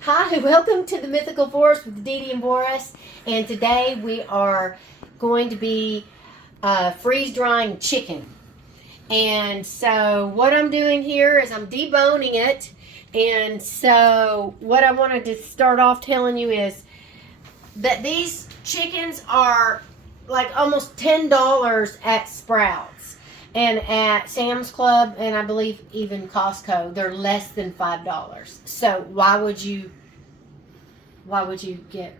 Hi, welcome to the Mythical Forest with Dee Dee and Boris. And today we are going to be freeze drying chicken. And so what I'm doing here is I'm deboning it. And so what I wanted to start off telling you is that these chickens are like almost $10 at Sprouts and at Sam's Club, and I believe even Costco, they're less than $5. So why would you get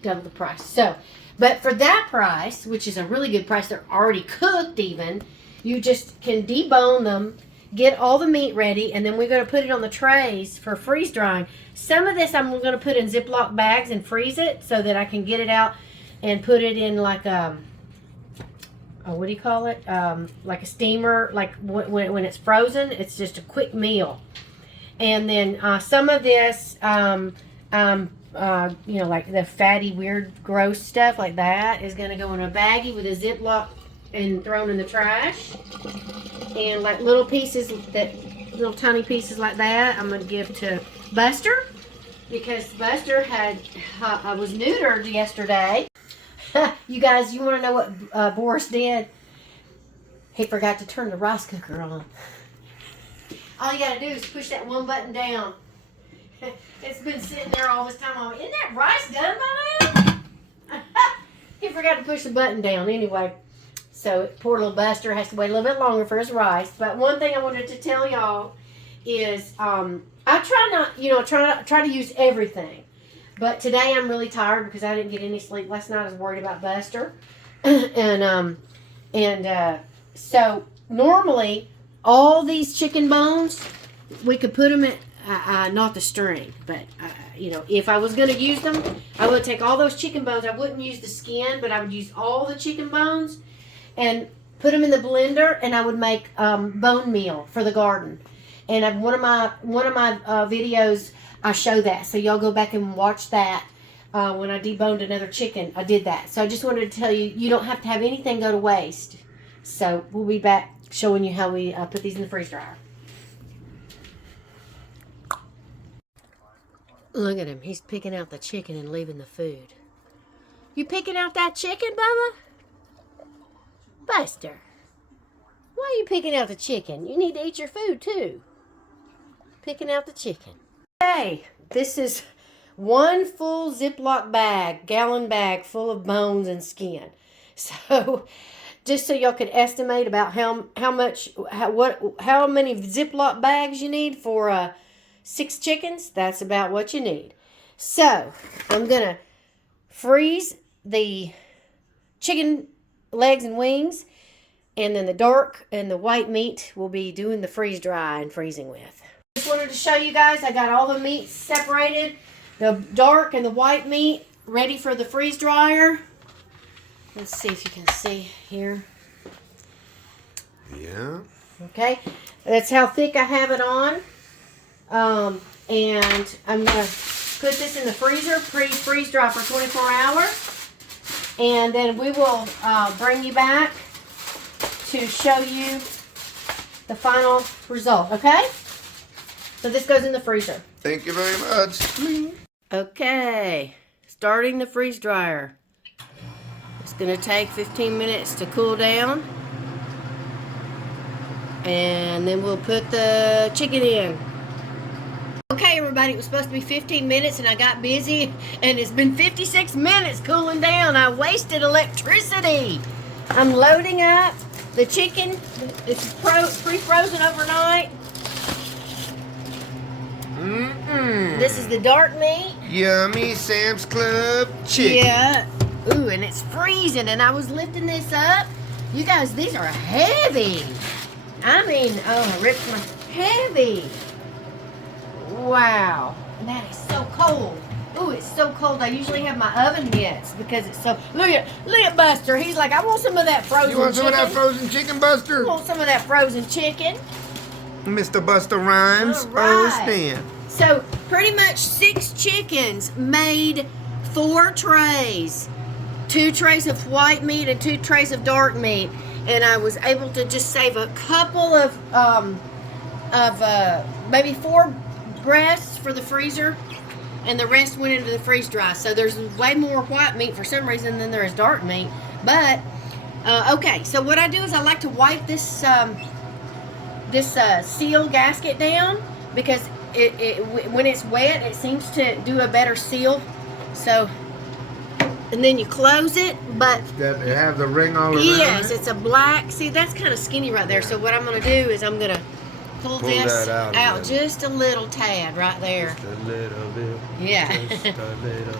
double the price? So, but for that price, which is a really good price, they're already cooked even, you just can debone them, get all the meat ready, and then we're going to put it on the trays for freeze drying. Some of this I'm going to put in Ziploc bags and freeze it so that I can get it out and put it in like a what do you call it? Like a steamer, like when it's frozen, it's just a quick meal. And then some of this, you know, like the fatty, weird, gross stuff like that is going to go in a baggie with a Ziploc and thrown in the trash. And like little pieces, little tiny pieces like that, I'm going to give to Buster because Buster was neutered yesterday. You guys, you want to know what Boris did? He forgot to turn the rice cooker on. All you got to do is push that one button down. It's been sitting there all this time. Isn't that rice done by now? He forgot to push the button down anyway. So poor little Buster has to wait a little bit longer for his rice. But one thing I wanted to tell y'all is I try to use everything. But today I'm really tired because I didn't get any sleep last night. I was worried about Buster. So normally all these chicken bones, we could put them in, not the string, but you know, if I was going to use them, I would take all those chicken bones. I wouldn't use the skin, but I would use all the chicken bones and put them in the blender, and I would make bone meal for the garden. And one of my videos, I show that, so y'all go back and watch that. When I deboned another chicken, I did that. So I just wanted to tell you, you don't have to have anything go to waste. So we'll be back showing you how we put these in the freeze dryer. Look at him. He's picking out the chicken and leaving the food. You picking out that chicken, Bubba? Buster, why are you picking out the chicken? You need to eat your food, too. Picking out the chicken. Okay, this is one full Ziploc bag, gallon bag full of bones and skin. So, just so y'all could estimate about how many Ziploc bags you need for 6 chickens, that's about what you need. So, I'm gonna freeze the chicken legs and wings, and then the dark and the white meat will be doing the freeze dry and freezing with. Just wanted to show you guys, I got all the meat separated, the dark and the white meat ready for the freeze dryer. Let's see if you can see here. Yeah. Okay, that's how thick I have it on. And I'm going to put this in the freezer, freeze dry for 24 hours. And then we will bring you back to show you the final result, okay? So this goes in the freezer. Thank you very much. Okay, starting the freeze dryer. It's going to take 15 minutes to cool down. And then we'll put the chicken in. Okay, everybody, it was supposed to be 15 minutes and I got busy and it's been 56 minutes cooling down. I wasted electricity. I'm loading up the chicken. It's pre-frozen overnight. This is the dark meat. Yummy Sam's Club chicken. Yeah. Ooh, and it's freezing, and I was lifting this up. You guys, these are heavy. I mean, oh, I ripped my heavy. Wow. And that is so cold. Ooh, it's so cold. I usually have my oven mitts because it's so. Look at Buster. He's like, I want some of that frozen chicken. You want some of that frozen chicken, Buster? I want some of that frozen chicken. Mr. Buster Rhymes. All right. Oh, Stan. So, pretty much 6 chickens made 4 trays. 2 trays of white meat and 2 trays of dark meat. And I was able to just save a couple of maybe 4 breasts for the freezer. and the rest went into the freeze dry. So there's way more white meat for some reason than there is dark meat. But okay, so what I do is I like to wipe this seal gasket down, because when it's wet, it seems to do a better seal. So, and then you close it, but Does it have the ring all around? yes, it's a black. See, that's kind of skinny right there. So what I'm going to do is I'm going to pull this that out just a little tad right there. Just a little bit. Yeah. Just a little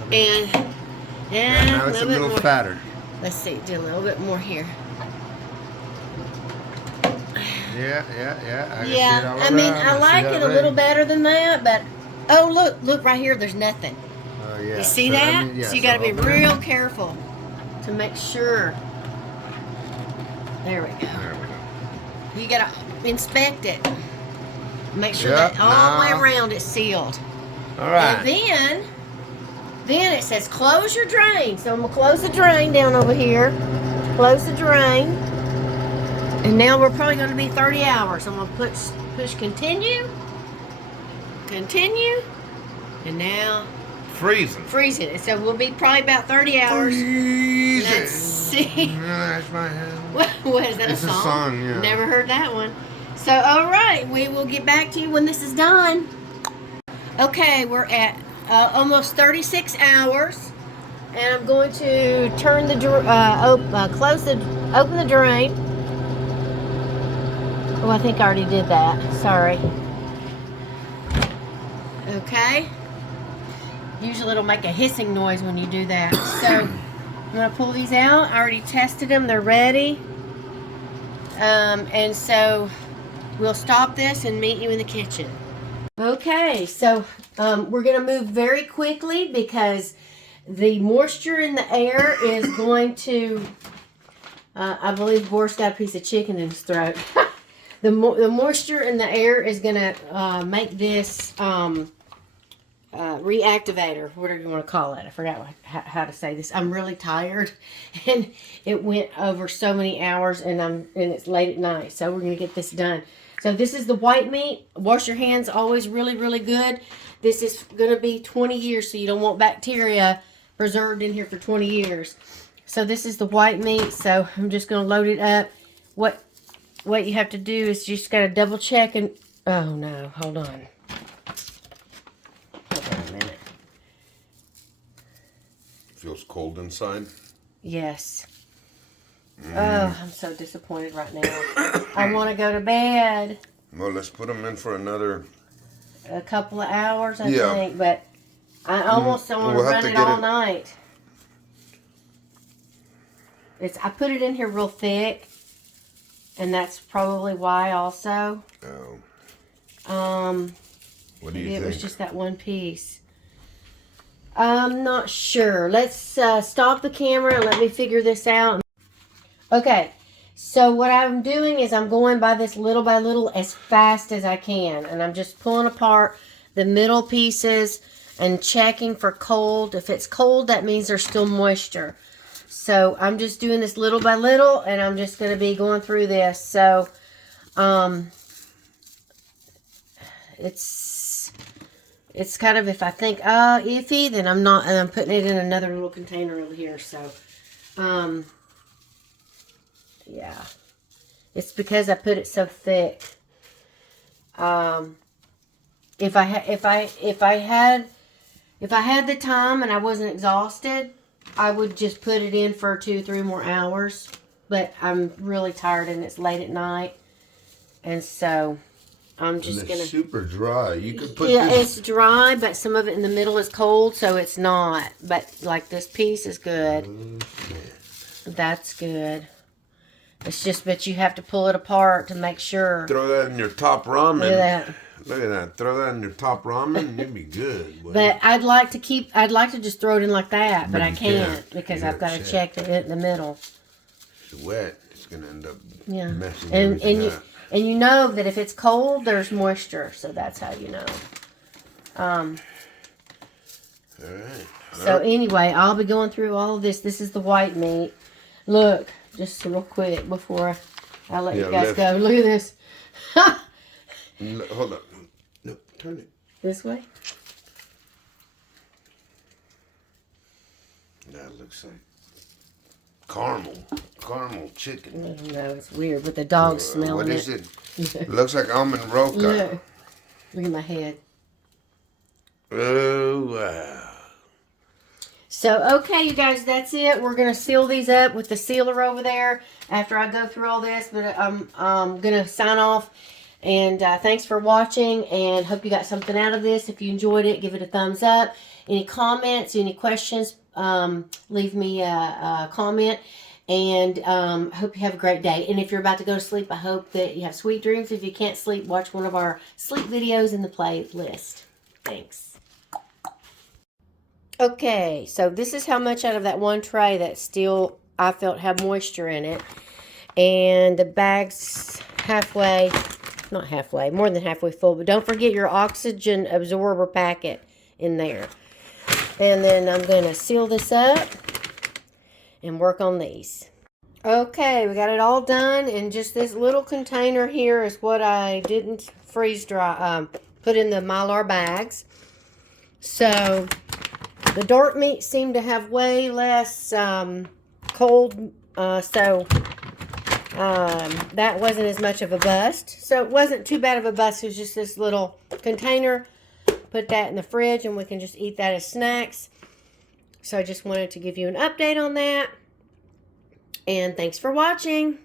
bit. And Yeah, now it's a bit little more. fatter. Let's see, do a little bit more here. Yeah. I can see it Yeah, all I mean, around. I like see it that a little ring. better than that, but oh, look right here, there's nothing. Oh, yeah. You see So, that? I mean, yeah, So you got to be open it. real careful to make sure. There we go. There we go. You got to inspect it. Make sure Yep, that all the way now. around it's sealed. All right. And then it says close your drain. So I'm going to close the drain down over here. Close the drain. And now we're probably going to be 30 hours. I'm going to push continue. Continue. And now Freezing. freeze it. So we'll be probably about 30 hours. Freezing. Let's see. That's my hand. What is that? It's a a song? song, yeah. Never heard that one. So, all right, we will get back to you when this is done. Okay, we're at almost 36 hours, and I'm going to turn the open the drain. Oh, I think I already did that. Sorry. Okay. Usually it'll make a hissing noise when you do that. So I'm going to pull these out. I already tested them. They're ready. And so we'll stop this and meet you in the kitchen. Okay, so we're going to move very quickly because the moisture in the air is going to, I believe Boris got a piece of chicken in his throat. The moisture in the air is going to make this reactivator, whatever you want to call it. I forgot how to say this. I'm really tired, and it went over so many hours, and it's late at night, so we're going to get this done. So this is the white meat. Wash your hands always really, really good. This is going to be 20 years, so you don't want bacteria preserved in here for 20 years. So this is the white meat, so I'm just going to load it up. What you have to do is you just got to double check and, oh no, hold on. Hold on a minute. Feels cold inside. Yes. Oh, I'm so disappointed right now. I want to go to bed. Well, let's put them in for another. A couple of hours, I Yeah. think, but I almost don't want We'll to have run to it get all it- night. I put it in here real thick, and that's probably why also. Oh, what do you Maybe it think? was just that one piece. I'm not sure. Let's stop the camera and let me figure this out. Okay, so what I'm doing is I'm going by this little by little as fast as I can. And I'm just pulling apart the middle pieces and checking for cold. If it's cold, that means there's still moisture. So I'm just doing this little by little, and I'm just going to be going through this. So it's kind of, if I think iffy, then I'm not, and I'm putting it in another little container over here. So yeah, it's because I put it so thick. If I had the time and I wasn't exhausted, I would just put it in for 2-3 more hours. But I'm really tired and it's late at night, and so I'm just And gonna. it's super dry. You could put Yeah, this. it's dry, but some of it in the middle is cold, so it's not. But like this piece is good. That's good. It's just, but you have to pull it apart to make sure. Throw that in your top ramen. Look at that. Look at that. Throw that in your top ramen, and you'd be good. Boy. But I'd like to just throw it in like that, but But I you can't can't. because You I've got gotta to check. check it in the middle. It's wet. It's gonna end up Yeah, messing and everything you up. and you know that if it's cold, there's moisture, so that's how you know. All right. So anyway, I'll be going through all of this. This is the white meat. Look, just real quick before I let you Yeah, guys lift. go. Look at this. Hold up. No, turn it. This way. That looks like caramel chicken. I don't know, it's weird, but the dog's smelling What is it? It looks like almond roca. Look. Look at my head. Oh, wow. So, okay, you guys, that's it. We're going to seal these up with the sealer over there after I go through all this. But I'm going to sign off. And thanks for watching. And hope you got something out of this. If you enjoyed it, give it a thumbs up. Any comments, any questions, leave me a comment. And hope you have a great day. And if you're about to go to sleep, I hope that you have sweet dreams. If you can't sleep, watch one of our sleep videos in the playlist. Thanks. Okay, so this is how much out of that one tray that still I felt had moisture in it. And the bag's halfway, not halfway, more than halfway full. But don't forget your oxygen absorber packet in there. And then I'm going to seal this up and work on these. Okay, we got it all done. And just this little container here is what I didn't freeze dry, put in the Mylar bags. So the dark meat seemed to have way less cold, so that wasn't as much of a bust. So it wasn't too bad of a bust. It was just this little container. Put that in the fridge and we can just eat that as snacks. So I just wanted to give you an update on that. And thanks for watching.